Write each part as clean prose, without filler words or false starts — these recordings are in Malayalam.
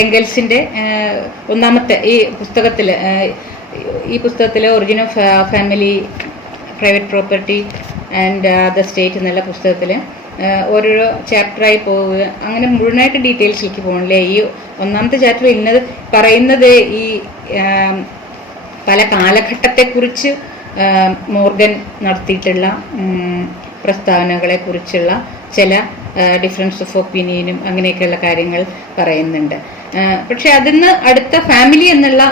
എംഗൽസിൻ്റെ ഒന്നാമത്തെ ഈ പുസ്തകത്തിലെ origin of family, private property and the state എന്നുള്ള പുസ്തകത്തിൽ ഓരോരോ ചാപ്റ്ററായി പോവുക, അങ്ങനെ മുഴുവനായിട്ട് ഡീറ്റെയിൽസിലേക്ക് പോകണില്ലേ. ഈ ഒന്നാമത്തെ ചാപ്റ്റർ പറയുന്നത് ഈ പല കാലഘട്ടത്തെക്കുറിച്ച് മോർഗൻ നടത്തിയിട്ടുള്ള പ്രസ്താവനകളെക്കുറിച്ചുള്ള ചില ഡിഫറൻസ് ഓഫ് ഒപ്പീനിയനും അങ്ങനെയൊക്കെയുള്ള കാര്യങ്ങൾ പറയുന്നുണ്ട്. പക്ഷെ അതിന്ന് അടുത്ത ഫാമിലി എന്നുള്ള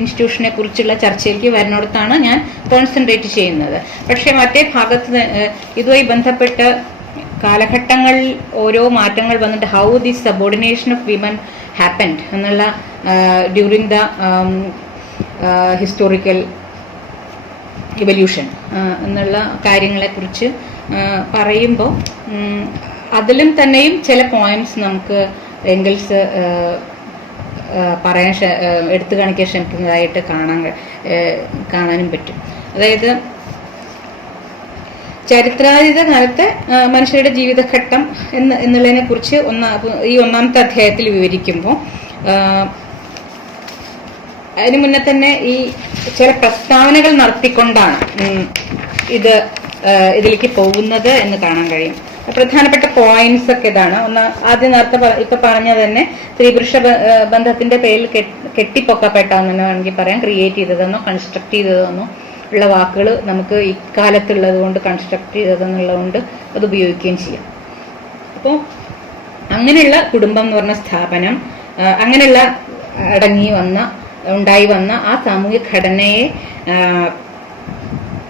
ഇൻസ്റ്റിറ്റ്യൂഷനെ കുറിച്ചുള്ള ചർച്ചയിലേക്ക് വരുന്നിടത്താണ് ഞാൻ കോൺസെൻട്രേറ്റ് ചെയ്യുന്നത്. പക്ഷെ മറ്റേ ഭാഗത്ത് ഇതുമായി ബന്ധപ്പെട്ട കാലഘട്ടങ്ങളിൽ ഓരോ മാറ്റങ്ങൾ വന്നിട്ട് how the subordination of women happened എന്നുള്ള ഡ്യൂറിങ് ദ ഹിസ്റ്റോറിക്കൽ ഇവല്യൂഷൻ എന്നുള്ള കാര്യങ്ങളെക്കുറിച്ച് പറയുമ്പോൾ അതിലും തന്നെയും ചില പോയിന്റ്സ് നമുക്ക് എംഗൽസ് പറയാൻ എടുത്തു കാണിക്കാൻ ശ്രമിക്കുന്നതായിട്ട് കാണാനും പറ്റും. അതായത് ചരിത്രാതീത കാലത്തെ മനുഷ്യരുടെ ജീവിതഘട്ടം എന്നുള്ളതിനെ കുറിച്ച് ഈ ഒന്നാമത്തെ അധ്യായത്തിൽ വിവരിക്കുമ്പോൾ അതിനു മുന്നേ തന്നെ ഈ ചില പ്രസ്താവനകൾ നടത്തിക്കൊണ്ടാണ് ഇതിലേക്ക് പോകുന്നത് എന്ന് കാണാൻ കഴിയും. പ്രധാനപ്പെട്ട പോയിന്റ്സ് ഒക്കെ ഇതാണ്. നേരത്തെ ഇപ്പൊ പറഞ്ഞ തന്നെ സ്ത്രീ പുരുഷ ബന്ധത്തിന്റെ പേരിൽ കെട്ടിപ്പൊക്കപ്പെട്ടാന്ന് വേണമെങ്കിൽ പറയാം, ക്രിയേറ്റ് ചെയ്തതെന്നോ കൺസ്ട്രക്ട് ചെയ്തതെന്നോ ഉള്ള വാക്കുകൾ നമുക്ക് ഇക്കാലത്തുള്ളത് കൊണ്ട് കൺസ്ട്രക്ട് ചെയ്തതെന്നുള്ളതുകൊണ്ട് അത് ഉപയോഗിക്കുകയും ചെയ്യാം. അപ്പോൾ അങ്ങനെയുള്ള കുടുംബം എന്ന് പറഞ്ഞ സ്ഥാപനം, അങ്ങനെയുള്ള ഉണ്ടായി വന്ന ആ സാമൂഹ്യ ഘടനയെ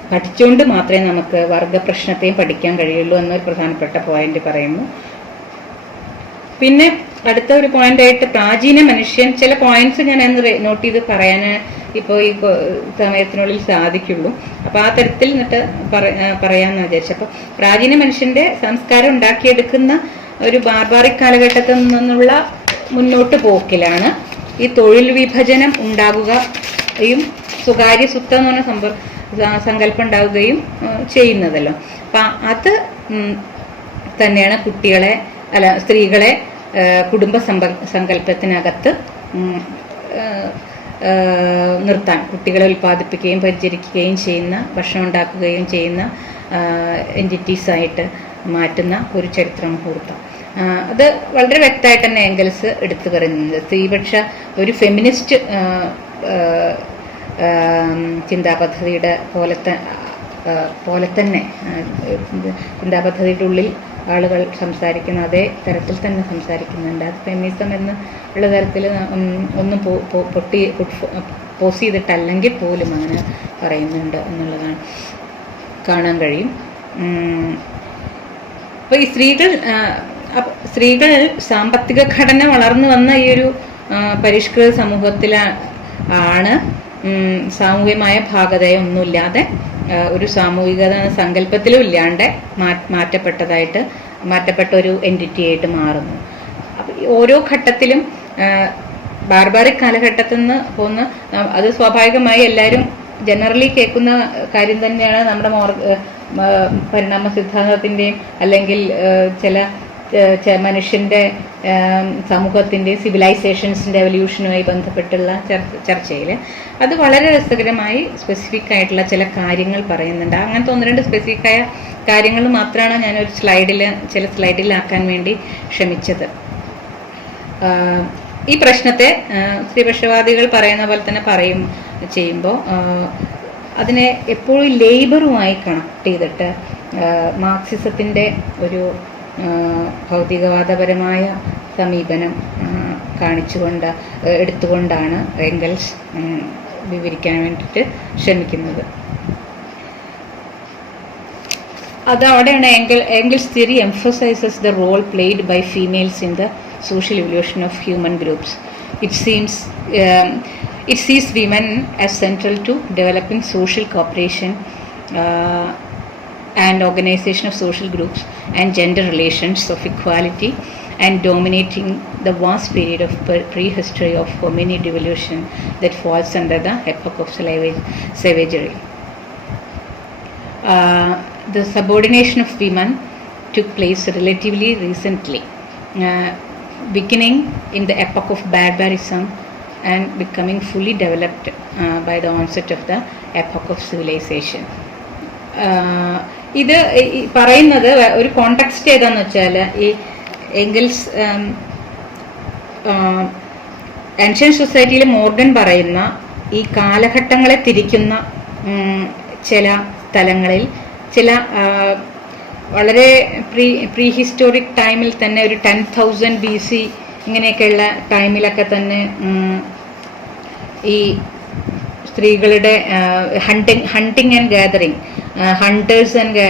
പഠിച്ചുകൊണ്ട് മാത്രമേ നമുക്ക് വർഗപ്രശ്നത്തെയും പഠിക്കാൻ കഴിയുള്ളൂ എന്നൊരു പ്രധാനപ്പെട്ട പോയിന്റ് പറയുന്നു. പിന്നെ അടുത്ത ഒരു പോയിന്റായിട്ട് പ്രാചീന മനുഷ്യൻ, ചില പോയിന്റ്സ് ഞാൻ നോട്ട് ചെയ്ത് പറയാൻ ഇപ്പോൾ ഈ സമയത്തിനുള്ളിൽ സാധിക്കുള്ളൂ. അപ്പോൾ ആ തരത്തിൽ എന്നിട്ട് പറയാമെന്ന് വിചാരിച്ചു. പ്രാചീന മനുഷ്യന്റെ സംസ്കാരം ഉണ്ടാക്കിയെടുക്കുന്ന ഒരു ബാർബാറിക് കാലഘട്ടത്തിൽ നിന്നുള്ള മുന്നോട്ട് പോക്കിലാണ് ഈ തൊഴിൽ വിഭജനം ഉണ്ടാകുകയും സ്വകാര്യ സ്വത്ത് എന്ന് പറഞ്ഞ സങ്കല്പം ഉണ്ടാവുകയും ചെയ്യുന്നതല്ലോ. അപ്പം അത് തന്നെയാണ് സ്ത്രീകളെ കുടുംബ സങ്കല്പത്തിനകത്ത് നിർത്താൻ, കുട്ടികളെ ഉൽപ്പാദിപ്പിക്കുകയും പരിചരിക്കുകയും ചെയ്യുന്ന, ഭക്ഷണം ഉണ്ടാക്കുകയും ചെയ്യുന്ന എൻറ്റിറ്റീസായിട്ട് മാറ്റുന്ന ഒരു ചരിത്ര മുഹൂർത്തം. അത് വളരെ വ്യക്തമായിട്ട് തന്നെ എംഗൽസ് എടുത്തു പറയുന്നത്. സ്ത്രീപക്ഷ ഒരു ഫെമിനിസ്റ്റ് ചിന്താപദ്ധതിയുടെ പോലെ തന്നെ ചിന്താപദ്ധതിയുടെ ഉള്ളിൽ ആളുകൾ സംസാരിക്കുന്ന അതേ തരത്തിൽ തന്നെ സംസാരിക്കുന്നുണ്ട്. അത് ഫെമിനിസം എന്നുള്ള തരത്തിൽ ഒന്നും പോസ് ചെയ്തിട്ടല്ലെങ്കിൽ പോലും അങ്ങനെ പറയുന്നുണ്ട് എന്നുള്ളതാണ് കാണാൻ കഴിയും. അപ്പോൾ ഈ സ്ത്രീകൾ സാമ്പത്തിക ഘടന വളർന്നു വന്ന ഈ ഒരു പരിഷ്കൃത സമൂഹത്തിലാണ് സാമൂഹികമായ ഭാഗതയൊന്നുമില്ലാതെ ഒരു സാമൂഹികത സങ്കല്പത്തിലും ഇല്ലാണ്ട് മാറ്റപ്പെട്ട ഒരു എൻറ്റിറ്റി ആയിട്ട് മാറുന്നു. അപ്പം ഓരോ ഘട്ടത്തിലും ബാർബാറിക് കാലഘട്ടത്തിൽ നിന്ന് അത് സ്വാഭാവികമായി എല്ലാവരും ജനറലി കേൾക്കുന്ന കാര്യം തന്നെയാണ്. നമ്മുടെ പരിണാമ സിദ്ധാന്തത്തിൻ്റെയും അല്ലെങ്കിൽ ചില മനുഷ്യന്റെ സമൂഹത്തിൻ്റെയും സിവിലൈസേഷൻസിൻ്റെ എവല്യൂഷനുമായി ബന്ധപ്പെട്ടുള്ള ചർച്ചയിൽ അത് വളരെ രസകരമായി സ്പെസിഫിക് ആയിട്ടുള്ള ചില കാര്യങ്ങൾ പറയുന്നുണ്ട്. അങ്ങനത്തെ ഒന്ന് രണ്ട് സ്പെസിഫിക് ആയ കാര്യങ്ങൾ മാത്രമാണ് ഞാനൊരു ചില സ്ലൈഡിലാക്കാൻ വേണ്ടി ശ്രമിച്ചത്. ഈ പ്രശ്നത്തെ സ്ത്രീപക്ഷവാദികൾ പറയുന്ന പോലെ തന്നെ ചെയ്യുമ്പോൾ അതിനെ എപ്പോഴും ലേബറുമായി കണക്ട് ചെയ്തിട്ട് മാർക്സിസത്തിൻ്റെ ഒരു ഭൗതികവാദപരമായ സമീപനം എടുത്തുകൊണ്ടാണ് എംഗൽസ് വിവരിക്കാൻ വേണ്ടിയിട്ട് ശ്രമിക്കുന്നത്. അവിടെയാണ് Engels theory emphasizes the role played by females in the social evolution of human groups. It sees women as central to developing social cooperation and organization of social groups and gender relations of equality and dominating the vast period of prehistory of hominid evolution that falls under the epoch of savagery. The subordination of women took place relatively recently. beginning in the epoch of barbarism and becoming fully developed by the onset of the epoch of civilization. ഇത് പറയുന്നത് ഒരു കോണ്ടെക്സ്റ്റ് ഏതാന്ന് വെച്ചാൽ ഈ എംഗൽസ് ഏൻഷ്യൻ സൊസൈറ്റിയിൽ മോർഗൻ പറയുന്ന ഈ കാലഘട്ടങ്ങളെ തിരിക്കുന്ന ചില സ്ഥലങ്ങളിൽ ചില വളരെ പ്രീ ഹിസ്റ്റോറിക് ടൈമിൽ തന്നെ ഒരു 10,000 BC ഇങ്ങനെയൊക്കെയുള്ള ടൈമിലൊക്കെ തന്നെ ഈ സ്ത്രീകളുടെ hunting and gathering, hunters and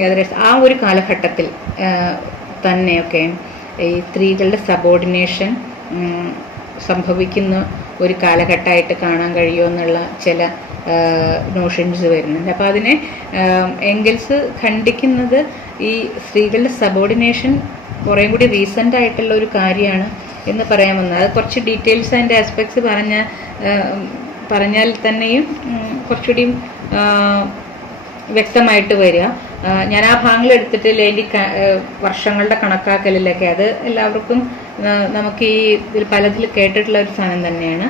gatherers, ആ ഒരു കാലഘട്ടത്തിൽ തന്നെയൊക്കെ ഈ സ്ത്രീകളുടെ സബോർഡിനേഷൻ സംഭവിക്കുന്ന ഒരു കാലഘട്ടമായിട്ട് കാണാൻ കഴിയുമെന്നുള്ള ചില നോഷൻസ് വരുന്നുണ്ട്. അപ്പോൾ അതിനെ എംഗൽസ് ಖಂಡಿക്കുന്നത് ഈ സ്ത്രീകളുടെ സബോർഡിനേഷൻ കുറേ കൂടി റീസെൻ്റ് ആയിട്ടുള്ള ഒരു കാര്യമാണ് എന്ന് പറയാൻ വന്നത്. അത് കുറച്ച് ഡീറ്റെയിൽസ് ആൻഡ് ആസ്പെക്ട്സ് പറഞ്ഞാൽ തന്നെയും കുറച്ചുകൂടി വ്യക്തമായിട്ട് വരിക. ഞാൻ ആ ഭാഗങ്ങൾ എടുത്തിട്ട് വർഷങ്ങളുടെ കണക്കാക്കലിലൊക്കെ അത് എല്ലാവർക്കും നമുക്ക് ഈ ഇതിൽ പലതിൽ കേട്ടിട്ടുള്ള ഒരു സാധനം തന്നെയാണ്.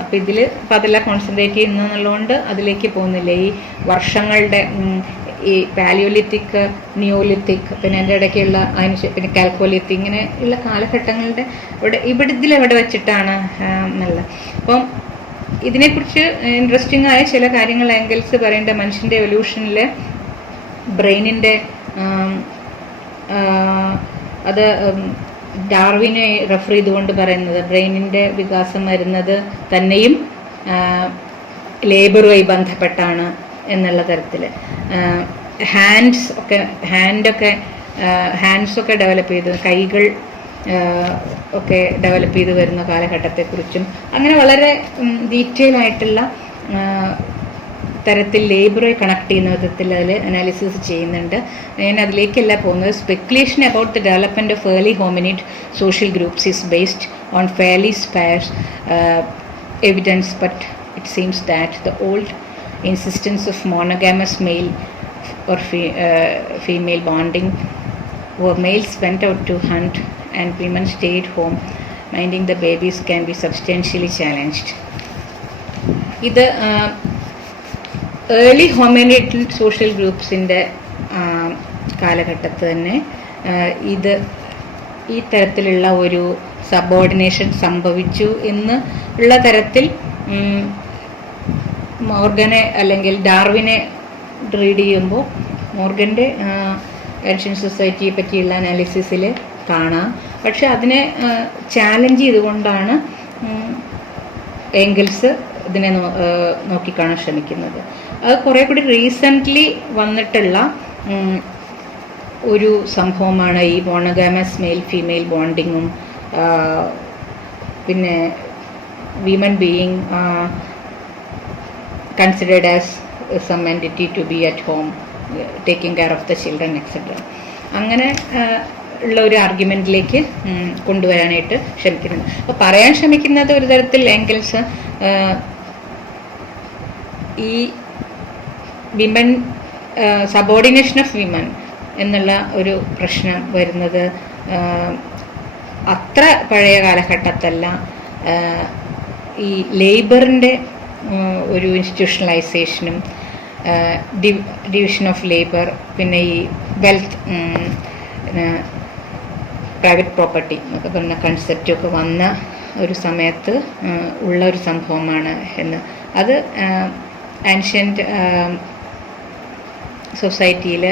അപ്പം അതെല്ലാം കോൺസെൻട്രേറ്റ് ചെയ്യുന്നതുകൊണ്ട് അതിലേക്ക് പോകുന്നില്ല. ഈ വർഷങ്ങളുടെ ഈ പാലിയോലിത്തിക്, നിയോലിത്തിക്, പിന്നെ അതിൻ്റെ ഇടയ്ക്കുള്ള പിന്നെ കാൽക്കോലിത്തിക്, ഇങ്ങനെ ഉള്ള കാലഘട്ടങ്ങളുടെ ഇതിലെവിടെ വെച്ചിട്ടാണ് എന്നുള്ളത്. അപ്പം ഇതിനെക്കുറിച്ച് ഇൻട്രസ്റ്റിംഗ് ആയ ചില കാര്യങ്ങൾ എംഗൽസ് പറയേണ്ട മനുഷ്യൻ്റെ എവല്യൂഷനിൽ ബ്രെയിനിൻ്റെ അത് ഡാർവിനെ റെഫർ ചെയ്തുകൊണ്ട് പറയുന്നത് ബ്രെയിനിൻ്റെ വികാസം വരുന്നത് തന്നെയും ലേബറുമായി ബന്ധപ്പെട്ടാണ് എന്നുള്ള തരത്തിൽ. ഹാൻഡ്സൊക്കെ ഡെവലപ്പ് ചെയ്ത്, കൈകൾ ഒക്കെ ഡെവലപ്പ് ചെയ്ത് വരുന്ന കാലഘട്ടത്തെക്കുറിച്ചും അങ്ങനെ വളരെ ഡീറ്റെയിൽ ആയിട്ടുള്ള തരത്തിൽ ലേബറുമായി കണക്ട് ചെയ്യുന്ന വിധത്തിൽ അതിൽ അനാലിസിസ് ചെയ്യുന്നുണ്ട്. ഞാൻ അതിലേക്കല്ല പോകുന്നത്. Speculation about the development of early hominid social groups is based on fairly Spurs evidence, but it seems that the old insistence of monogamous male or female bonding, where males went out to hunt and women stayed home minding the babies, can be substantially challenged. ഇത് ഏർലി ഹോമിനിഡ് സോഷ്യൽ ഗ്രൂപ്പ്സിൻ്റെ കാലഘട്ടത്തിൽ തന്നെ ഈ തരത്തിലുള്ള ഒരു സബോർഡിനേഷൻ സംഭവിച്ചു എന്ന് ഉള്ള തരത്തിൽ മോർഗനെ അല്ലെങ്കിൽ ഡാർവിനെ റീഡ് ചെയ്യുമ്പോൾ മോർഗൻ്റെ ഏൻഷ്യൻ സൊസൈറ്റിയെ പറ്റിയുള്ള അനാലിസിസിൽ കാണാം. പക്ഷെ അതിനെ ചാലഞ്ച് ചെയ്തുകൊണ്ടാണ് എംഗൽസ് ഇതിനെ നോക്കിക്കാണാൻ ശ്രമിക്കുന്നത്. അത് കുറേ കൂടി റീസെൻ്റ്ലി വന്നിട്ടുള്ള ഒരു സംഭവമാണ് ഈ മോണോഗാമസ് മെയിൽ ഫീമെയിൽ ബോണ്ടിങ്ങും പിന്നെ women being considered as some entity to be at home taking care of the children etc. അങ്ങനെ ഉള്ള ഒരു ആർഗ്യുമെൻറ്റിലേക്ക് കൊണ്ടുവരാനായിട്ട് ശ്രമിക്കുന്നുണ്ട്. അപ്പോൾ പറയാൻ ശ്രമിക്കുന്നത് ഒരു തരത്തിൽ എംഗൽസ് ഈ വിമൻ സബോർഡിനേഷൻ ഓഫ് വിമൻ എന്നുള്ള ഒരു പ്രശ്നം വരുന്നത് അത്ര പഴയ കാലഘട്ടത്തല്ല. ഈ ലേബറിൻ്റെ ഒരു ഇൻസ്റ്റിറ്റ്യൂഷണലൈസേഷനും ഡിവിഷൻ ഓഫ് ലേബർ, പിന്നെ ഈ വെൽത്ത്, പ്രൈവറ്റ് പ്രോപ്പർട്ടി എന്നൊക്കെ പറഞ്ഞ കൺസെപ്റ്റൊക്കെ വന്ന ഒരു സമയത്ത് ഉള്ള ഒരു സംഭവമാണ് എന്ന്. അത് ആൻഷ്യൻ്റ് സൊസൈറ്റിയിൽ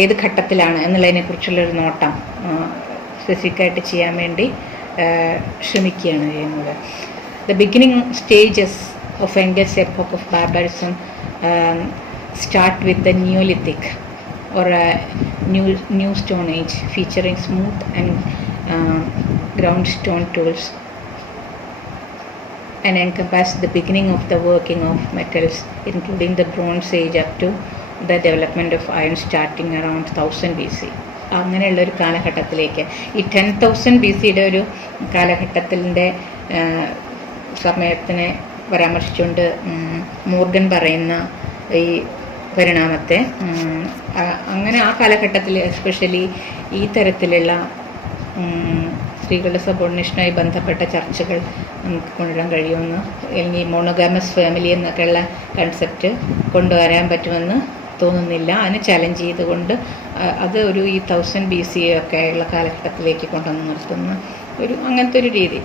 ഏത് ഘട്ടത്തിലാണ് എന്നുള്ളതിനെക്കുറിച്ചുള്ളൊരു നോട്ടം സ്പെസിഫിക്കായിട്ട് ചെയ്യാൻ വേണ്ടി ശ്രമിക്കുകയാണ് ചെയ്യുന്നത്. The beginning stages of Engels' epoch of barbarism start with the Neolithic or new Stone Age, featuring smooth and ground stone tools, and encompass the beginning of the working of metals, including the Bronze Age up to the development of iron starting around 1000 BC. അങ്ങനെയുള്ളൊരു കാലഘട്ടത്തിലേക്ക് ഈ 10,000 BCയുടെ ഒരു കാലഘട്ടത്തിൻ്റെ സമയത്തിനെ പരാമർശിച്ചുകൊണ്ട് മോർഗൻ പറയുന്ന ഈ പരിണാമത്തെ അങ്ങനെ ആ കാലഘട്ടത്തിൽ എസ്പെഷ്യലി ഈ തരത്തിലുള്ള സ്ത്രീകളുടെ സബോർഡിനേഷനുമായി ബന്ധപ്പെട്ട ചർച്ചകൾ നമുക്ക് കൊണ്ടുവരാൻ കഴിയുമെന്ന്, അല്ലെങ്കിൽ മോണോഗാമസ് ഫാമിലി എന്നൊക്കെയുള്ള കൺസെപ്റ്റ് കൊണ്ടുവരാൻ പറ്റുമെന്ന് തോന്നുന്നില്ല. അതിനെ ചലഞ്ച് ചെയ്തുകൊണ്ട് അത് ഒരു ഈ 1000 BC ഒക്കെ ഉള്ള കാലഘട്ടത്തിലേക്ക് കൊണ്ടുവന്ന് നിർത്തുന്ന അങ്ങനത്തെ ഒരു രീതി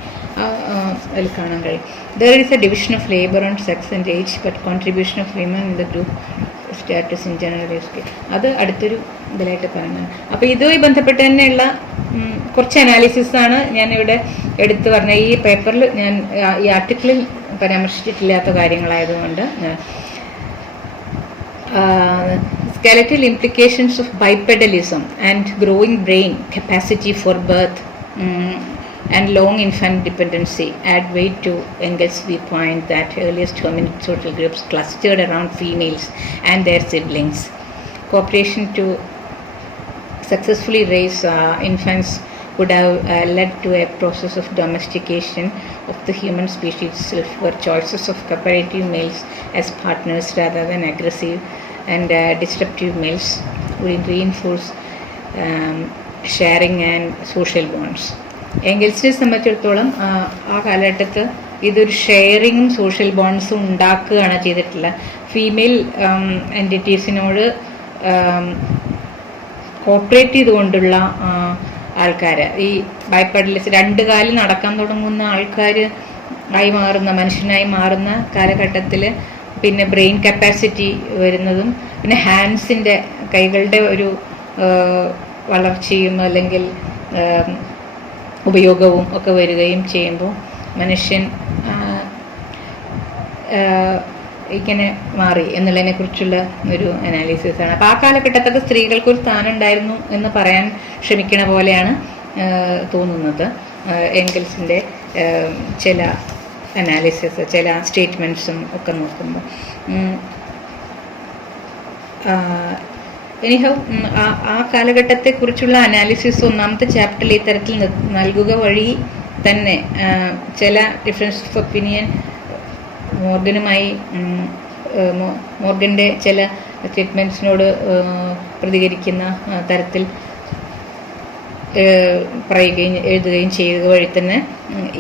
അതിൽ കാണാൻ കഴിയും. There is A division of labour on sex and age but contribution of women in the group status in general. അത് അടുത്തൊരു ഇതിലായിട്ട് പറയുന്നത്. അപ്പോൾ ഇതുമായി ബന്ധപ്പെട്ട് തന്നെയുള്ള കുറച്ച് അനാലിസിസാണ് ഞാനിവിടെ എടുത്തു പറഞ്ഞ. ഈ പേപ്പറിൽ ഞാൻ ഈ ആർട്ടിക്കിളിൽ പരാമർശിച്ചിട്ടില്ലാത്ത കാര്യങ്ങളായതുകൊണ്ട് skeletal implications of bipedalism and growing brain capacity for birth and long infant dependency add weight to Engels' viewpoint that earliest hominid social groups clustered around females and their siblings. Cooperation to successfully raise infants would have led to a process of domestication of the human species itself, where choices of cooperative males as partners rather than aggressive and disruptive males would reinforce sharing and social bonds. എംഗൽസിനെ സംബന്ധിച്ചിടത്തോളം ആ കാലഘട്ടത്ത് ഇതൊരു ഷെയറിങ്ങും സോഷ്യൽ ബോണ്ട്സും ഉണ്ടാക്കുകയാണ് ചെയ്തിട്ടുള്ള. ഫീമെയിൽ എൻറ്റിറ്റീസിനോട് കോപ്പറേറ്റ് ചെയ്തുകൊണ്ടുള്ള ആൾക്കാർ, ഈ ബൈപ്പെഡലിസ്റ്റ് 2 കാലിൽ നടക്കാൻ തുടങ്ങുന്ന ആൾക്കാർ ആയി മാറുന്ന, മനുഷ്യനായി മാറുന്ന കാലഘട്ടത്തിൽ പിന്നെ ബ്രെയിൻ കപ്പാസിറ്റി വരുന്നതും പിന്നെ ഹാൻഡ്സിൻ്റെ കൈകളുടെ ഒരു വളർച്ചയും അല്ലെങ്കിൽ ഉപയോഗവും ഒക്കെ വരികയും ചെയ്യുമ്പോൾ മനുഷ്യൻ ഇങ്ങനെ മാറി എന്നുള്ളതിനെക്കുറിച്ചുള്ള ഒരു അനാലിസിസാണ്. അപ്പോൾ ആ കാലഘട്ടത്തൊക്കെ സ്ത്രീകൾക്കൊരു സ്ഥാനം ഉണ്ടായിരുന്നു എന്ന് പറയാൻ ശ്രമിക്കണ പോലെയാണ് തോന്നുന്നത് എംഗൽസിൻ്റെ ചില അനാലിസിസ്, ചില സ്റ്റേറ്റ്മെൻറ്റ്സും ഒക്കെ നോക്കുമ്പോൾ. എനിഹൗ ആ കാലഘട്ടത്തെക്കുറിച്ചുള്ള അനാലിസിസ് 1ാമത്തെ ചാപ്റ്ററിൽ ഈ തരത്തിൽ നൽകുക വഴി തന്നെ ചില ഡിഫറൻസ് ഓഫ് ഒപ്പീനിയൻ മോർഗൻ്റെ ചില സ്റ്റേറ്റ്മെൻറ്റ്സിനോട് പ്രതികരിക്കുന്ന തരത്തിൽ പറയുകയും എഴുതുകയും ചെയ്തത് വഴി തന്നെ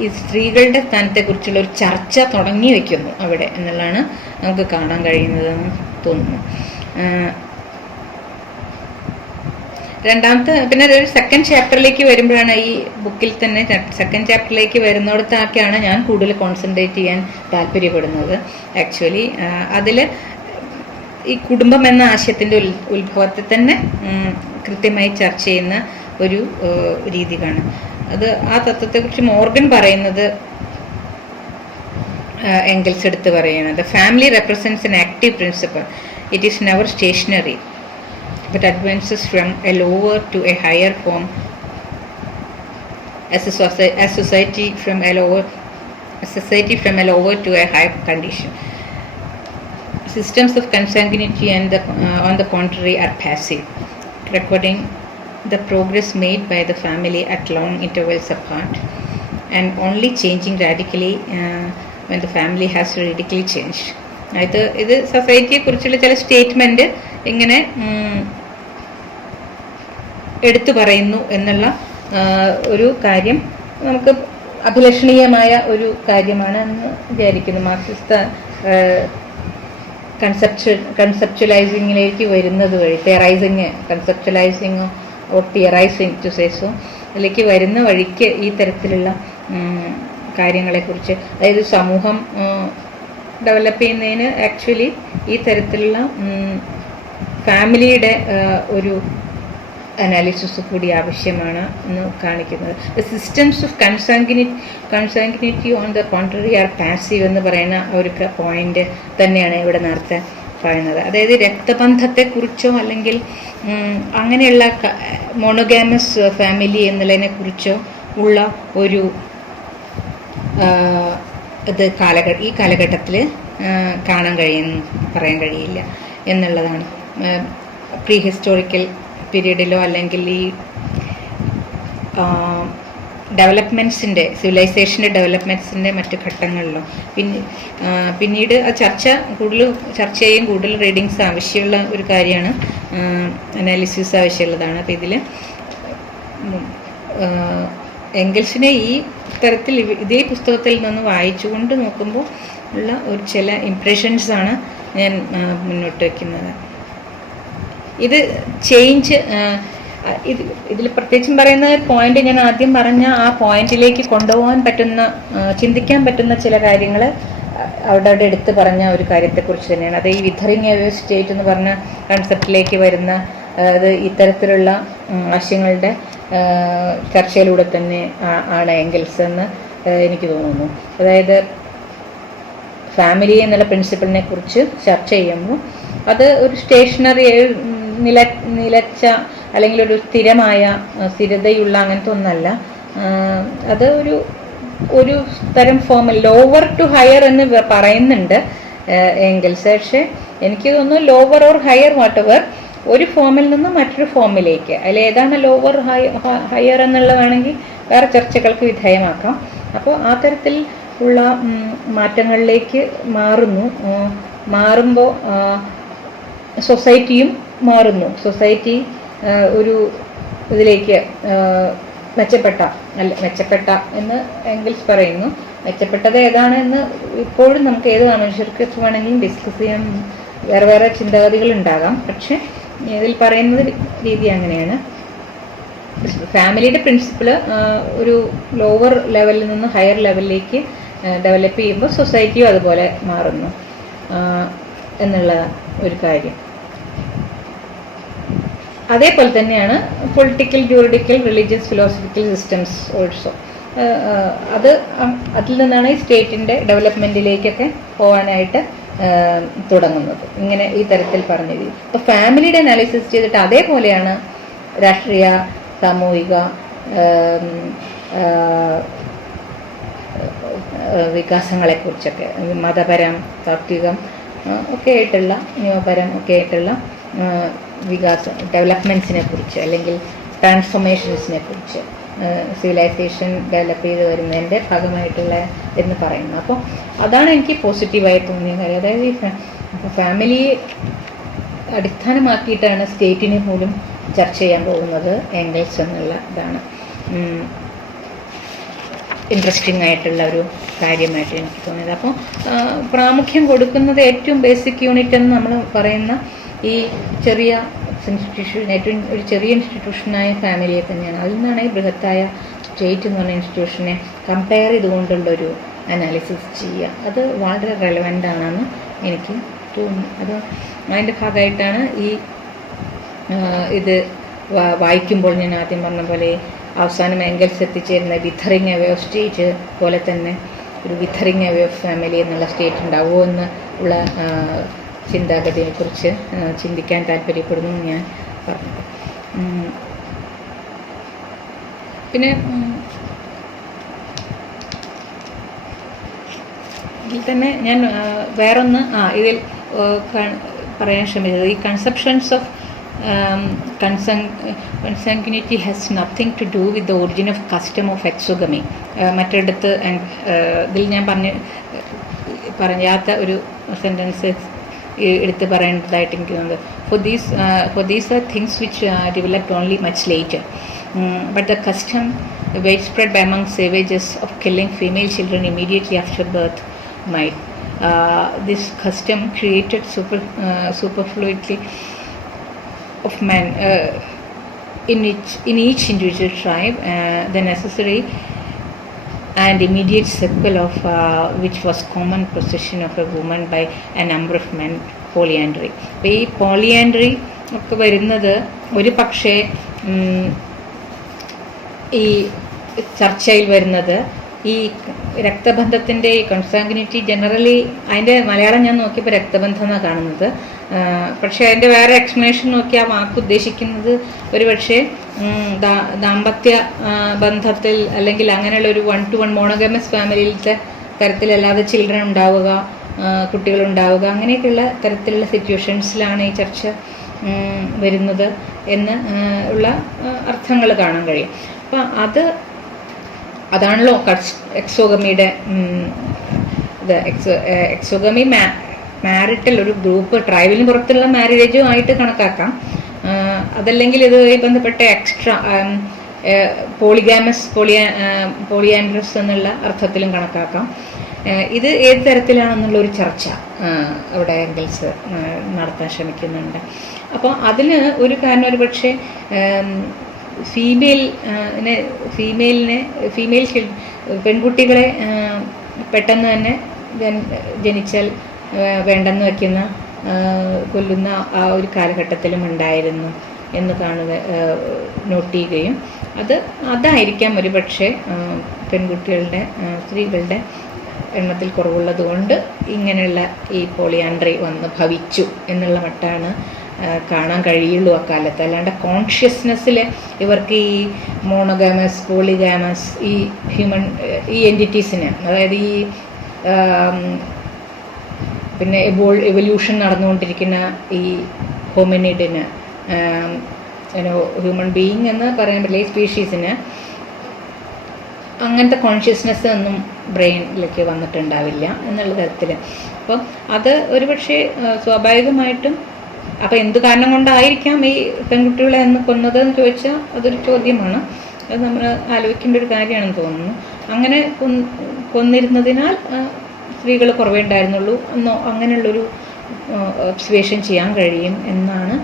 ഈ സ്ത്രീകളുടെ സ്ഥാനത്തെക്കുറിച്ചുള്ള ഒരു ചർച്ച തുടങ്ങി വയ്ക്കുന്നു അവിടെ എന്നുള്ളതാണ് നമുക്ക് കാണാൻ കഴിയുന്നതെന്ന് തോന്നുന്നു. രണ്ടാമത്തെ പിന്നെ ഒരു 2nd ചാപ്റ്ററിലേക്ക് വരുമ്പോഴാണ്, ഈ ബുക്കിൽ തന്നെ 2nd ചാപ്റ്ററിലേക്ക് വരുന്നിടത്തൊക്കെയാണ് ഞാൻ കൂടുതൽ കോൺസെൻട്രേറ്റ് ചെയ്യാൻ താല്പര്യപ്പെടുന്നത്. ആക്ച്വലി അതിൽ ഈ കുടുംബം എന്ന ആശയത്തിൻ്റെ ഉത്ഭവത്തെ തന്നെ കൃത്യമായി ചർച്ച ചെയ്യുന്ന ഒരു രീതി കാണും. അത് ആ തത്വത്തെക്കുറിച്ച് മോർഗൻ പറയുന്നത്, എംഗൽസ് എടുത്ത് പറയുന്നത്, family represents an active principle. It is never stationary but advances from a lower to a higher form as society from a lower to a higher condition. Systems of consanguinity and on the contrary are passive, recording the progress made by the family at long intervals apart and only changing radically when the family has radically changed. ഇത് സൊസൈറ്റിയെ കുറിച്ചുള്ള ചില സ്റ്റേറ്റ്മെന്റ് ഇങ്ങനെ എടുത്തു പറയുന്നു എന്നുള്ള ഒരു കാര്യം നമുക്ക് അഭിലഷണീയമായ ഒരു കാര്യമാണ് എന്ന് വിചാരിക്കുന്നു. മാർക്സിസ്റ്റ് കൺസെപ്ച്വലൈസിങ്ങിലേക്ക് വരുന്നത് വഴി, കൺസെപ്ച്വലൈസിങ് ഓർ തിയറൈസിങ് ടു സേസോ അതിലേക്ക് വരുന്ന വഴിക്ക് ഈ തരത്തിലുള്ള കാര്യങ്ങളെക്കുറിച്ച്, അതായത് സമൂഹം ഡെവലപ്പ് ചെയ്യുന്നതിന് ആക്ച്വലി ഈ തരത്തിലുള്ള ഫാമിലിയുടെ ഒരു അനാലിസിസ് കൂടി ആവശ്യമാണ് എന്ന് കാണിക്കുന്നത്. The systems of consanguinity on the contrary are passive എന്ന് പറയുന്ന ഒരു പോയിന്റ് തന്നെയാണ് ഇവിടെ നേരത്തെ പറയുന്നത്. അതായത് രക്തബന്ധത്തെക്കുറിച്ചോ അല്ലെങ്കിൽ അങ്ങനെയുള്ള മോണോഗാമസ് ഫാമിലി എന്നുള്ളതിനെക്കുറിച്ചോ ഉള്ള ഒരു ഇത് ഈ കാലഘട്ടത്തിൽ പറയാൻ കഴിയില്ല എന്നുള്ളതാണ്. പ്രീ ഹിസ്റ്റോറിക്കൽ പീരീഡിലോ അല്ലെങ്കിൽ ഈ സിവിലൈസേഷൻ്റെ ഡെവലപ്മെൻറ്റ്സിൻ്റെ മറ്റ് ഘട്ടങ്ങളിലോ പിന്നീട് ആ കൂടുതൽ ചർച്ച ചെയ്യും, കൂടുതൽ റീഡിങ്സ് ആവശ്യമുള്ള ഒരു കാര്യമാണ്, അനാലിസിസ് ആവശ്യമുള്ളതാണ്. അപ്പോൾ ഇതിൽ എംഗൽസിനെ ഈ തരത്തിൽ ഇതേ പുസ്തകത്തിൽ നിന്ന് വായിച്ചുകൊണ്ട് നോക്കുമ്പോൾ ഉള്ള ഒരു ചില ഇംപ്രഷൻസാണ് ഞാൻ മുന്നോട്ട് വയ്ക്കുന്നത്. ഇത് ചേഞ്ച് ഇതിൽ പ്രത്യേകിച്ചും പറയുന്ന പോയിന്റ് ഞാൻ ആദ്യം പറഞ്ഞ ആ പോയിന്റിലേക്ക് കൊണ്ടുപോകാൻ പറ്റുന്ന, ചിന്തിക്കാൻ പറ്റുന്ന ചില കാര്യങ്ങൾ അവിടെ എടുത്ത് പറഞ്ഞ ഒരു കാര്യത്തെക്കുറിച്ച് തന്നെയാണ്. അത് ഈ വിഥറിങ് എവേ സ്റ്റേറ്റ് എന്ന് പറഞ്ഞ കൺസെപ്റ്റിലേക്ക് വരുന്ന അത് ഇത്തരത്തിലുള്ള ആശയങ്ങളുടെ ചർച്ചയിലൂടെ തന്നെ ആണ് എംഗൽസ് എന്ന് എനിക്ക് തോന്നുന്നു. അതായത് ഫാമിലി എന്നുള്ള പ്രിൻസിപ്പിളിനെ കുറിച്ച് ചർച്ച ചെയ്യുമ്പോൾ അത് ഒരു സ്റ്റേഷനറി നിലച്ച അല്ലെങ്കിൽ ഒരു സ്ഥിരതയുള്ള അങ്ങനത്തെ ഒന്നല്ല. അത് ഒരു തരം ഫോം, ലോവർ ടു ഹയർ എന്ന് പറയുന്നുണ്ട് എംഗൽസ്. പക്ഷെ എനിക്ക് തോന്നുന്നു ലോവർ ഓർ ഹയർ വാട്ടെവർ, ഒരു ഫോമിൽ നിന്ന് മറ്റൊരു ഫോമിലേക്ക്, അതിൽ ഏതാണ് ലോവർ ഹയർ എന്നുള്ളതാണെങ്കിൽ വേറെ ചർച്ചകൾക്ക് വിധേയമാക്കാം. അപ്പോൾ ആ തരത്തിൽ ഉള്ള മാറ്റങ്ങളിലേക്ക് മാറുമ്പോൾ സൊസൈറ്റിയും മാറുന്നു. സൊസൈറ്റി ഒരു ഇതിലേക്ക് മെച്ചപ്പെട്ട എന്ന് എംഗൽസ് പറയുന്നു. മെച്ചപ്പെട്ടത് ഏതാണ് എന്ന് ഇപ്പോഴും നമുക്ക് ഏത് മനുഷ്യർക്ക് വേണമെങ്കിലും ഡിസ്കസ് ചെയ്യാൻ വേറെ ചിന്താഗതികൾ ഉണ്ടാകാം. പക്ഷെ ഇതിൽ പറയുന്നത് രീതി അങ്ങനെയാണ്. ഫാമിലിയുടെ പ്രിൻസിപ്പിൾ ഒരു ലോവർ ലെവലിൽ നിന്ന് ഹയർ ലെവലിലേക്ക് ഡെവലപ്പ് ചെയ്യുമ്പോൾ സൊസൈറ്റിയും അതുപോലെ മാറുന്നു എന്നുള്ള ഒരു കാര്യം. അതേപോലെ തന്നെയാണ് political, juridical, religious, philosophical systems also. അതിൽ നിന്നാണ് ഈ സ്റ്റേറ്റിൻ്റെ ഡെവലപ്മെൻറ്റിലേക്കൊക്കെ പോകാനായിട്ട് തുടങ്ങുന്നത്. ഇങ്ങനെ ഈ തരത്തിൽ പറഞ്ഞത്. ഇപ്പോൾ ഫാമിലിയുടെ അനാലിസിസ് ചെയ്തിട്ട് അതേപോലെയാണ് രാഷ്ട്രീയ, സാമൂഹിക, വികാസങ്ങളെക്കുറിച്ചൊക്കെ, മതപരം, താത്വികം ഒക്കെ ആയിട്ടുള്ള, നിയമപരം ഒക്കെ ആയിട്ടുള്ള ഡെവലപ്മെൻറ്റ്സിനെ കുറിച്ച് അല്ലെങ്കിൽ ട്രാൻസ്ഫോർമേഷൻസിനെ കുറിച്ച്, സിവിലൈസേഷൻ ഡെവലപ്പ് ചെയ്ത് വരുന്നതിൻ്റെ ഭാഗമായിട്ടുള്ള എന്ന് പറയുന്നു. അപ്പോൾ അതാണ് എനിക്ക് പോസിറ്റീവായി തോന്നിയ കാര്യം. അതായത് ഈ ഫാമിലിയെ അടിസ്ഥാനമാക്കിയിട്ടാണ് സ്റ്റേറ്റിനെ പോലും ചർച്ച ചെയ്യാൻ പോകുന്നത് എംഗൽസ് എന്നുള്ള ഇതാണ് ഇൻട്രസ്റ്റിംഗ് ആയിട്ടുള്ള ഒരു കാര്യമായിട്ട് എനിക്ക് തോന്നിയത്. അപ്പോൾ പ്രാമുഖ്യം കൊടുക്കുന്നത് ഏറ്റവും ബേസിക് യൂണിറ്റ് എന്ന് നമ്മൾ പറയുന്ന ഈ ചെറിയ ഇൻസ്റ്റിറ്റ്യൂഷൻ, ഏറ്റവും ഒരു ചെറിയ ഇൻസ്റ്റിറ്റ്യൂഷനായ ഫാമിലിയെ തന്നെയാണ്. അതിൽ നിന്നാണ് ഈ ബൃഹത്തായ സ്റ്റേറ്റ് എന്ന് പറഞ്ഞ ഇൻസ്റ്റിറ്റ്യൂഷനെ കമ്പയർ ചെയ്തുകൊണ്ടുള്ളൊരു അനാലിസിസ് ചെയ്യുക. അത് വളരെ റെലവൻ്റ് ആണെന്ന് എനിക്ക് തോന്നുന്നു. അത് അതിൻ്റെ ഭാഗമായിട്ടാണ് ഇത് വായിക്കുമ്പോൾ ഞാൻ ആദ്യം പറഞ്ഞ പോലെ അവസാനം എംഗൽസ് എത്തിച്ചേരുന്ന വിഥറിങ് അവേ ഓഫ് സ്റ്റേറ്റ് പോലെ തന്നെ ഒരു വിഥറിങ് അവേ ഓഫ് ഫാമിലി എന്നുള്ള സ്റ്റേറ്റ് ഉണ്ടാവുമോ എന്ന് ഉള്ള ചിന്താഗതിയെക്കുറിച്ച് ചിന്തിക്കാൻ താല്പര്യപ്പെടുന്നു ഞാൻ പറഞ്ഞത്. പിന്നെ ഇതിൽ തന്നെ ഞാൻ വേറൊന്ന് ഇതിൽ പറയാൻ ശ്രമിച്ചത്, ഈ conceptions of consanguinity has nothing to do with the origin of custom of exogamy. മറ്റൊരിടത്ത് ഇതിൽ ഞാൻ പറയാത്ത ഒരു സെൻറ്റൻസ് എടുത്ത് പറയേണ്ടതായിട്ട് എനിക്ക് തോന്നുന്നത്. For these are things which developed only much later. But the custom widespread among savages of killing female children immediately after birth might. This custom created superfluity of man in each individual tribe, the necessary and immediate sequel of which was common possession of a woman by a number of men, polyandry. അപ്പോൾ ഈ പോളിയാൻഡറി ഒക്കെ വരുന്നത് ഒരു പക്ഷേ ഈ ചർച്ചയിൽ വരുന്നത് ഈ രക്തബന്ധത്തിൻ്റെ ഈ കൺസാങ്ക്വിനിറ്റി ജനറലി, അതിൻ്റെ മലയാളം ഞാൻ നോക്കിയപ്പോൾ രക്തബന്ധം എന്നാണ് കാണുന്നത്. പക്ഷേ അതിൻ്റെ വേറെ എക്സ്പ്ലനേഷൻ നോക്കി ആ വാക്ക് ഉദ്ദേശിക്കുന്നത് ഒരു പക്ഷേ ദാമ്പത്യ ബന്ധത്തിൽ അല്ലെങ്കിൽ അങ്ങനെയുള്ള ഒരു 1-to-1 മോണോഗമസ് ഫാമിലിയിലത്തെ തരത്തിലല്ലാതെ ചിൽഡ്രൻ ഉണ്ടാവുക, കുട്ടികളുണ്ടാവുക, അങ്ങനെയൊക്കെയുള്ള തരത്തിലുള്ള സിറ്റുവേഷൻസിലാണ് ഈ ചർച്ച വരുന്നത് എന്ന് ഉള്ള അർത്ഥങ്ങൾ കാണാൻ കഴിയും. അപ്പം അതാണല്ലോ എക്സോഗമിയുടെ എക്സോഗമി മാരിറ്റൽ ഒരു ഗ്രൂപ്പ്, ട്രൈബലിന് പുറത്തുള്ള മാരേജും ആയിട്ട് കണക്കാക്കാം. അതല്ലെങ്കിൽ ഇതുമായി ബന്ധപ്പെട്ട പോളിയാൻഡ്രസ് എന്നുള്ള അർത്ഥത്തിലും കണക്കാക്കാം. ഇത് ഏത് തരത്തിലാണെന്നുള്ള ഒരു ചർച്ച അവിടെ എംഗൽസ് നടത്താൻ ശ്രമിക്കുന്നുണ്ട്. അപ്പോൾ അതിന് ഒരു കാരണം ഒരു പക്ഷേ ഫീമെയിൽ പെൺകുട്ടികളെ പെട്ടെന്ന് തന്നെ ജനിച്ചാൽ വേണ്ടെന്ന് വയ്ക്കുന്ന കൊല്ലുന്ന ആ ഒരു കാലഘട്ടത്തിലും ഉണ്ടായിരുന്നു എന്ന് നോട്ട് ചെയ്യുകയും അതായിരിക്കാം ഒരു പക്ഷേ പെൺകുട്ടികളുടെ സ്ത്രീകളുടെ എണ്ണത്തിൽ കുറവുള്ളത് കൊണ്ട് ഇങ്ങനെയുള്ള ഈ പോളിയാൻഡ്രി വന്ന് ഭവിച്ചു എന്നുള്ള മട്ടാണ് കാണാൻ കഴിയുള്ളൂ അക്കാലത്ത്. അല്ലാണ്ട് കോൺഷ്യസ്നെസ്സിൽ ഇവർക്ക് ഈ മോണോഗാമസ്, പോളിഗാമസ്, ഈ എൻറ്റിറ്റീസിന്, അതായത് ഈ പിന്നെ എവല്യൂഷൻ നടന്നുകൊണ്ടിരിക്കുന്ന ഈ ഹോമിനിഡിന്, ഹ്യൂമൻ ബീയിങ് എന്ന് പറയാൻ പറ്റില്ല, ഈ സ്പീഷീസിന് അങ്ങനത്തെ കോൺഷ്യസ്നെസ് ഒന്നും ബ്രെയിനിലേക്ക് വന്നിട്ടുണ്ടാവില്ല എന്നുള്ള തരത്തിൽ. അപ്പം അത് ഒരുപക്ഷെ സ്വാഭാവികമായിട്ടും അപ്പം എന്ത് കാരണം കൊണ്ടായിരിക്കാം ഈ പെൺകുട്ടികളെ എന്ന് കൊന്നതെന്ന് ചോദിച്ചാൽ അതൊരു ചോദ്യമാണ്. അത് നമ്മൾ ആലോചിക്കേണ്ട ഒരു കാര്യമാണെന്ന് തോന്നുന്നു. അങ്ങനെ കൊന്നിരുന്നതിനാൽ സ്ത്രീകൾ കുറവേ ഉണ്ടായിരുന്നുള്ളൂ എന്നോ അങ്ങനെയുള്ളൊരു ഒബ്സർവേഷൻ ചെയ്യാൻ കഴിയും എന്നാണ്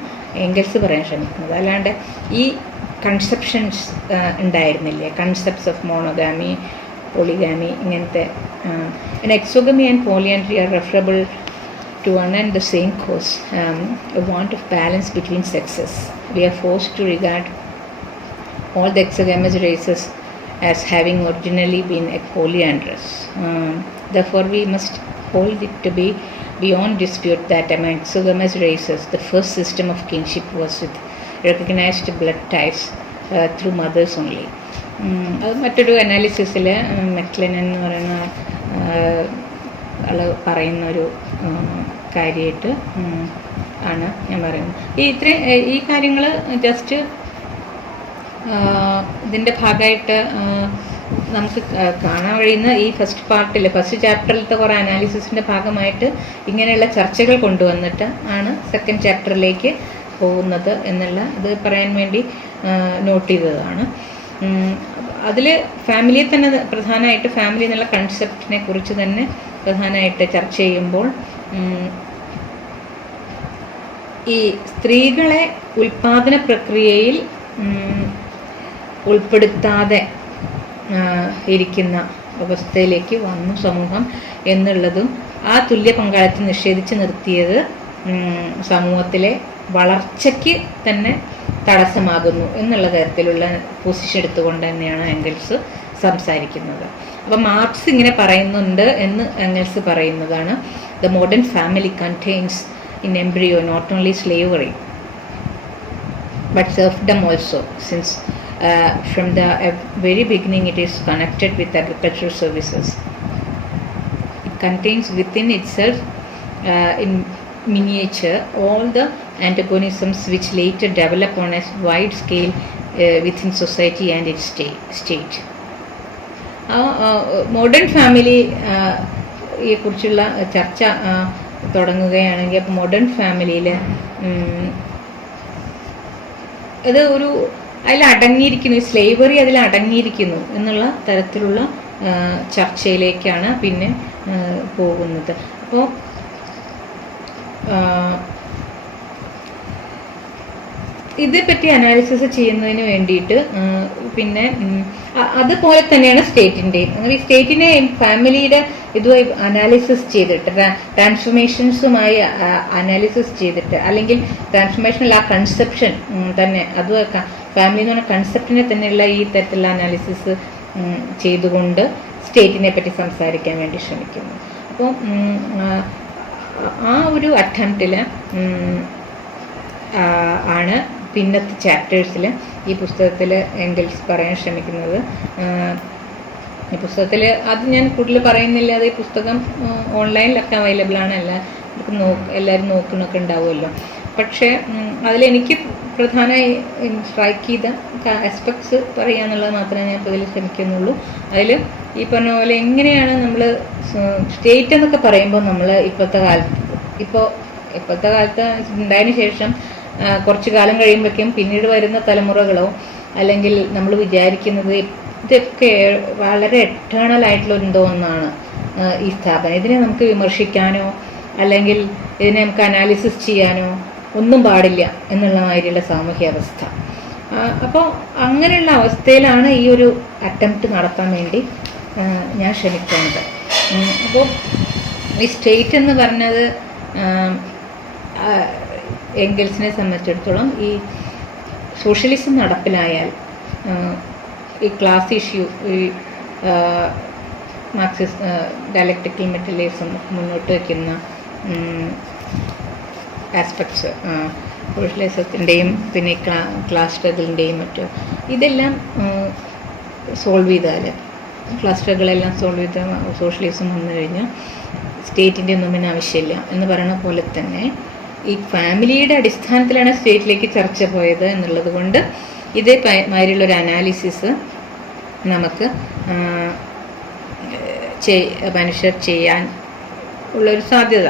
എംഗൽസ് പറയാൻ ശ്രമിക്കുന്നത്. അല്ലാണ്ട് ഈ കൺസെപ്ഷൻസ് ഉണ്ടായിരുന്നില്ലേ, കൺസെപ്റ്റ്സ് ഓഫ് മോണോഗാമി, പോളിഗാമി, ഇങ്ങനത്തെ. Exogamy and polyandry are referable to one and the same cause, a want of balance between sexes. We are forced to regard all the exogamous races as having originally been polyandrous. Therefore, we must hold it to be beyond dispute that among exogamous races, the first system of kinship was with recognized blood ties through mothers only. അത് മറ്റൊരു അനാലിസിസിൽ മെക്ലെനൻ എന്ന് പറയുന്ന ആള് പറയുന്നൊരു കാര്യമായിട്ട് ആണ് ഞാൻ പറയുന്നത്. ഈ കാര്യങ്ങൾ ജസ്റ്റ് ഇതിൻ്റെ ഭാഗമായിട്ട് നമുക്ക് കാണാൻ കഴിയുന്ന ഈ ഫസ്റ്റ് ചാപ്റ്ററിലത്തെ കുറേ അനാലിസിസിൻ്റെ ഭാഗമായിട്ട് ഇങ്ങനെയുള്ള ചർച്ചകൾ കൊണ്ടുവന്നിട്ട് ആണ് സെക്കൻഡ് ചാപ്റ്ററിലേക്ക് പോകുന്നത് എന്നുള്ള ഇത് പറയാൻ വേണ്ടി നോട്ട് ചെയ്തതാണ്. അതിൽ ഫാമിലിയെ തന്നെ പ്രധാനമായിട്ട് ഫാമിലി എന്നുള്ള കൺസെപ്റ്റിനെ കുറിച്ച് തന്നെ പ്രധാനമായിട്ട് ചർച്ച ചെയ്യുമ്പോൾ ഈ സ്ത്രീകളെ ഉൽപാദന പ്രക്രിയയിൽ ഉൾപ്പെടുത്താതെ ഇരിക്കുന്ന അവസ്ഥയിലേക്ക് വന്നു സമൂഹം എന്നുള്ളതും ആ തുല്യ പങ്കാളിത്തം നിഷേധിച്ച് നിർത്തിയത് സമൂഹത്തിലെ വളർച്ചയ്ക്ക് തന്നെ തടസ്സമാകുന്നു എന്നുള്ള തരത്തിലുള്ള പൊസിഷൻ എടുത്തുകൊണ്ട് തന്നെയാണ് എംഗൽസ് സംസാരിക്കുന്നത്. അപ്പം മാർക്സ് ഇങ്ങനെ പറയുന്നുണ്ട് എന്ന് എംഗൽസ് പറയുന്നതാണ്. The modern family contains in embryo not only slavery but serfdom also, since from the very beginning it is connected with agricultural services. It contains within itself in miniature all the antagonisms which later develop on a wide scale within society and its state. Modern ഫാമിലിയെ കുറിച്ചുള്ള ചർച്ച തുടങ്ങുകയാണെങ്കിൽ അപ്പോൾ മോഡേൺ ഫാമിലിയിൽ ഇത് അതിലടങ്ങിയിരിക്കുന്നു, സ്ലേവറി അതിലടങ്ങിയിരിക്കുന്നു എന്നുള്ള തരത്തിലുള്ള ചർച്ചയിലേക്കാണ് പിന്നെ പോകുന്നത്. അപ്പോൾ ഇതേപ്പറ്റി അനാലിസിസ് ചെയ്യുന്നതിന് വേണ്ടിയിട്ട് പിന്നെ അതുപോലെ തന്നെയാണ് സ്റ്റേറ്റിൻ്റെയും. അങ്ങനെ ഈ സ്റ്റേറ്റിനെ ഫാമിലിയുടെ ഇതുമായി അനാലിസിസ് ചെയ്തിട്ട് ട്രാൻസ്ഫോർമേഷൻസുമായി അനാലിസിസ് ചെയ്തിട്ട്, അല്ലെങ്കിൽ ട്രാൻസ്ഫോർമേഷനിൽ ആ കൺസെപ്ഷൻ തന്നെ, അത് ഫാമിലി എന്ന് പറഞ്ഞ കൺസെപ്റ്റിനെ തന്നെയുള്ള ഈ തരത്തിലുള്ള അനാലിസിസ് ചെയ്തുകൊണ്ട് സ്റ്റേറ്റിനെ പറ്റി സംസാരിക്കാൻ വേണ്ടി ശ്രമിക്കുന്നു. അപ്പോൾ ആ ഒരു അറ്റംപ്റ്റിൽ ആണ് പിന്നത്തെ ചാപ്റ്റേഴ്സിൽ ഈ പുസ്തകത്തിൽ എംഗൽസ് പറയാൻ ശ്രമിക്കുന്നത്. ഈ പുസ്തകത്തിൽ അത് ഞാൻ കൂടുതൽ പറയുന്നില്ല. അത് ഈ പുസ്തകം ഓൺലൈനിലൊക്കെ അവൈലബിൾ ആണ്, എല്ലാവരും നോക്കുന്നൊക്കെ ഉണ്ടാവുമല്ലോ. പക്ഷേ അതിലെനിക്ക് പ്രധാനമായി സ്ട്രൈക്ക് ചെയ്ത ആസ്പെക്ട്സ് പറയാന്നുള്ളത് മാത്രമേ ഞാൻ ഇതിൽ ശ്രമിക്കുന്നുള്ളൂ. അതിൽ ഈ പറഞ്ഞ പോലെ എങ്ങനെയാണ് നമ്മൾ സ്റ്റേറ്റ് എന്നൊക്കെ പറയുമ്പോൾ നമ്മൾ ഇപ്പോഴത്തെ കാലത്ത് ഉണ്ടായതിനു ശേഷം കുറച്ചു കാലം കഴിയുമ്പോഴേക്കും പിന്നീട് വരുന്ന തലമുറകളോ അല്ലെങ്കിൽ നമ്മൾ വിചാരിക്കുന്നത് ഇതൊക്കെ വളരെ എറ്റേണൽ ആയിട്ടുള്ള എന്തോ ഒന്നാണ് ഈ സ്ഥാപനം. ഇതിനെ നമുക്ക് വിമർശിക്കാനോ അല്ലെങ്കിൽ ഇതിനെ നമുക്ക് അനാലിസിസ് ചെയ്യാനോ ഒന്നും പാടില്ല എന്നുള്ള മാതിരിയുള്ള സാമൂഹ്യ അവസ്ഥ. അപ്പോൾ അങ്ങനെയുള്ള അവസ്ഥയിലാണ് ഈ ഒരു അറ്റംപ്റ്റ് നടത്താൻ വേണ്ടി ഞാൻ ശ്രമിക്കുന്നത്. അപ്പോൾ ഈ സ്റ്റേറ്റ് എന്ന് പറഞ്ഞത് എംഗൽസിനെ സംബന്ധിച്ചിടത്തോളം ഈ സോഷ്യലിസം നടപ്പിലായാൽ ഈ ക്ലാസ് ഇഷ്യൂ, ഈ മാർക്സിസ്റ്റ് ഡയലക്റ്റിക്കൽ മെറ്റീരിയലിസം മുന്നോട്ട് വയ്ക്കുന്ന ആസ്പെക്ട്സ്, സോഷ്യലിസത്തിൻ്റെയും പിന്നെ ക്ലാസ് സ്ട്രഗിളിൻ്റെയും മറ്റും ഇതെല്ലാം സോൾവ് ചെയ്താൽ, ക്ലാസ് സ്ട്രഗിളെല്ലാം സോൾവ് ചെയ്ത സോഷ്യലിസം വന്നു കഴിഞ്ഞാൽ സ്റ്റേറ്റിൻ്റെ ഒന്നും പിന്നെ ആവശ്യമില്ല എന്ന് പറയുന്ന പോലെ തന്നെ ഈ ഫാമിലിയുടെ അടിസ്ഥാനത്തിലാണ് സ്റ്റേറ്റിലേക്ക് ചർച്ച പോയത് എന്നുള്ളത് കൊണ്ട് ഇതേ മാതിരിയുള്ളൊരു അനാലിസിസ് നമുക്ക് മനുഷ്യർ ചെയ്യാൻ ഉള്ളൊരു സാധ്യത,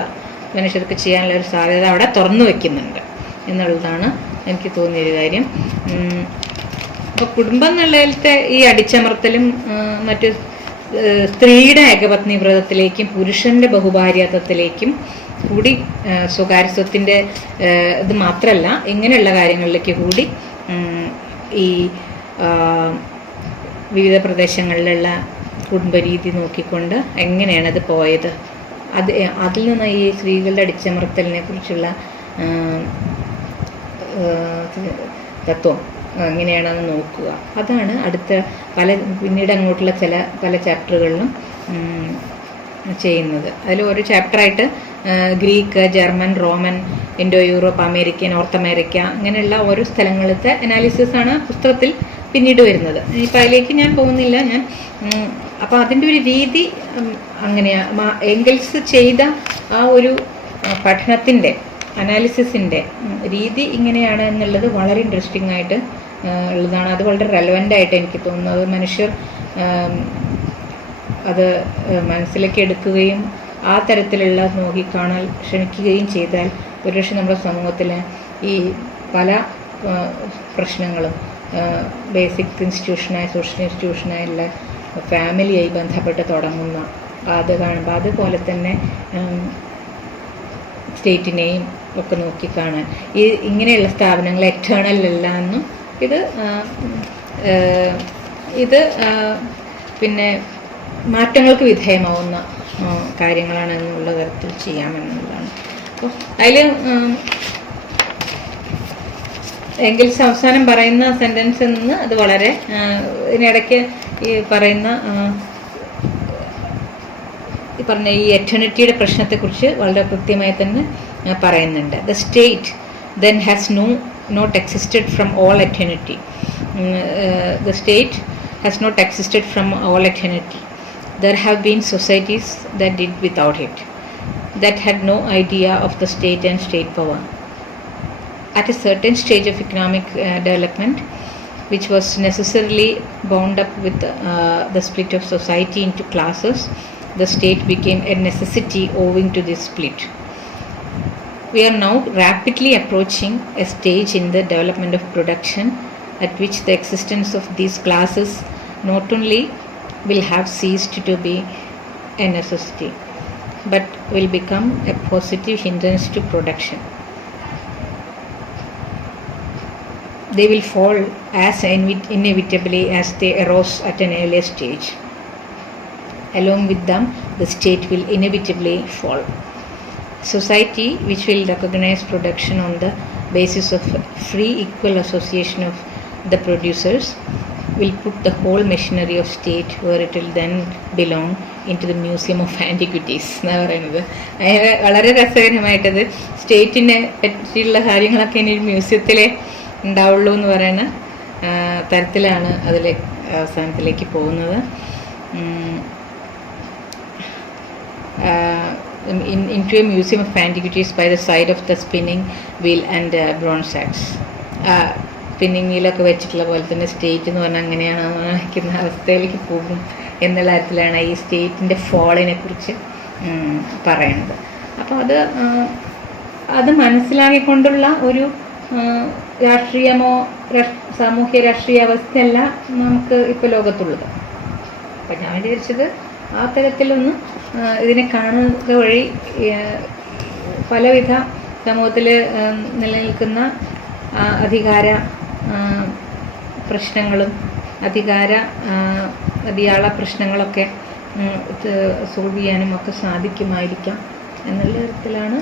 മനുഷ്യർക്ക് ചെയ്യാനുള്ളൊരു സാധ്യത അവിടെ തുറന്നു വയ്ക്കുന്നുണ്ട് എന്നുള്ളതാണ് എനിക്ക് തോന്നിയൊരു കാര്യം. അപ്പോൾ കുടുംബം എന്നുള്ളതിലത്തെ ഈ അടിച്ചമർത്തലും മറ്റു സ്ത്രീയുടെ ഏകപത്നി വ്രതത്തിലേക്കും പുരുഷൻ്റെ ബഹുഭാര്യാത്വത്തിലേക്കും കൂടി സ്വകാര്യ സ്വത്തിൻ്റെ ഇത് മാത്രമല്ല ഇങ്ങനെയുള്ള കാര്യങ്ങളിലേക്ക് കൂടി ഈ വിവിധ പ്രദേശങ്ങളിലുള്ള കുടുംബരീതി നോക്കിക്കൊണ്ട് എങ്ങനെയാണത് പോയത്, അതിൽ നിന്ന് ഈ സ്ത്രീകളുടെ അടിച്ചമർത്തലിനെ കുറിച്ചുള്ള തത്വം എങ്ങനെയാണെന്ന് നോക്കുക. അതാണ് അടുത്ത പിന്നീട് അങ്ങോട്ടുള്ള പല ചാപ്റ്ററുകളിലും ചെയ്യുന്നത്. അതിൽ ഒരു ചാപ്റ്ററായിട്ട് Greek, German, Roman, Indo Europe, America, North America അങ്ങനെയുള്ള ഓരോ സ്ഥലങ്ങളിലത്തെ അനാലിസിസാണ് പുസ്തകത്തിൽ പിന്നീട് വരുന്നത്. ഇപ്പം അതിലേക്ക് ഞാൻ പോകുന്നില്ല. അപ്പോൾ അതിൻ്റെ ഒരു രീതി അങ്ങനെയാണ്. എംഗൽസ് ചെയ്ത ആ ഒരു പഠനത്തിൻ്റെ അനാലിസിസിൻ്റെ രീതി ഇങ്ങനെയാണ് എന്നുള്ളത് വളരെ ഇൻട്രസ്റ്റിംഗ് ആയിട്ട് ഉള്ളതാണ്. അത് വളരെ റെലവൻ്റ് ആയിട്ട് എനിക്ക് തോന്നുന്നത്. മനുഷ്യർ അത് മനസ്സിലേക്ക് എടുക്കുകയും ആ തരത്തിലുള്ള നോക്കിക്കാണാൻ ശ്രമിക്കുകയും ചെയ്താൽ ഒരുപക്ഷെ നമ്മുടെ സമൂഹത്തിലെ ഈ പല പ്രശ്നങ്ങളും ബേസിക് ഇൻസ്റ്റിറ്റ്യൂഷനായ സോഷ്യൽ ഇൻസ്റ്റിറ്റ്യൂഷനായുള്ള ഫാമിലിയായി ബന്ധപ്പെട്ട് തുടങ്ങുന്ന അത് കാണുമ്പോൾ അതുപോലെ തന്നെ സ്റ്റേറ്റിനെയും ഒക്കെ നോക്കിക്കാണാൻ ഇങ്ങനെയുള്ള സ്ഥാപനങ്ങൾ എറ്റേണൽ അല്ല എന്നും ഇത് പിന്നെ മാറ്റങ്ങൾക്ക് വിധേയമാവുന്ന കാര്യങ്ങളാണ് എന്നുള്ള തരത്തിൽ ചെയ്യാമെന്നുള്ളതാണ്. അപ്പോൾ അതിൽ എംഗൽസ് അവസാനം പറയുന്ന സെൻറ്റൻസിൽ നിന്ന് അത് വളരെ ഇതിനിടയ്ക്ക് ഈ പറഞ്ഞ ഈ എറ്റേണിറ്റിയുടെ പ്രശ്നത്തെക്കുറിച്ച് വളരെ കൃത്യമായി തന്നെ പറയുന്നുണ്ട്. The state then has not existed from all eternity. The state has not existed from all eternity. There have been societies that did without it, that had no idea of the state and state power. At a certain stage of economic development, which was necessarily bound up with the split of society into classes, the state became a necessity owing to this split. We are now rapidly approaching a stage in the development of production at which the existence of these classes not only will have ceased to be a necessity, but will become a positive hindrance to production. They will fall as inevitably as they arose at an earlier stage. Along with them, the state will inevitably fall. Society, which will recognize production on the basis of free equal association of the producers, will put the whole machinery of state where it will then belong into the Museum of Antiquities എന്നാണ് പറയുന്നത്. വളരെ രസകരമായിട്ടത് സ്റ്റേറ്റിനെ പറ്റിയുള്ള കാര്യങ്ങളൊക്കെ ഇനി മ്യൂസിയത്തിലെ ഉണ്ടാവുള്ളൂ എന്ന് പറയുന്ന തരത്തിലാണ് അതിലെ അവസാനത്തിലേക്ക് പോകുന്നത്. Into a museum of antiquities by the side of the spinning wheel and bronze axe. Spinning വീലൊക്കെ വെച്ചിട്ടുള്ള പോലെ തന്നെ സ്റ്റേറ്റ് എന്ന് പറഞ്ഞാൽ അങ്ങനെയാണ് വയ്ക്കുന്ന അവസ്ഥയിലേക്ക് പോകും എന്നുള്ള തരത്തിലാണ് ഈ സ്റ്റേറ്റിൻ്റെ ഫോളിനെ കുറിച്ച് പറയുന്നത്. അപ്പോൾ അത് മനസ്സിലാക്കിക്കൊണ്ടുള്ള ഒരു രാഷ്ട്രീയമോ സാമൂഹ്യ രാഷ്ട്രീയ അവസ്ഥയല്ല നമുക്ക് ഇപ്പോൾ ലോകത്തുള്ളത്. അപ്പം ഞാൻ വിചാരിച്ചത് ആ തരത്തിലൊന്ന് ഇതിനെ കാണുക വഴി പലവിധ സമൂഹത്തിൽ നിലനിൽക്കുന്ന അധികാര പ്രശ്നങ്ങളും അടിയാള പ്രശ്നങ്ങളൊക്കെ സോൾവ് ചെയ്യാനും ഒക്കെ സാധിക്കുമായിരിക്കാം എന്നുള്ള തരത്തിലാണ്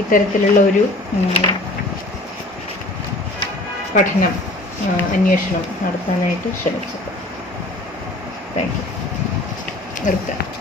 ഇത്തരത്തിലുള്ള ഒരു പഠനം അന്വേഷണം നടത്താനായിട്ട് ശ്രമിച്ചത്. Thank you. നിർത്താം.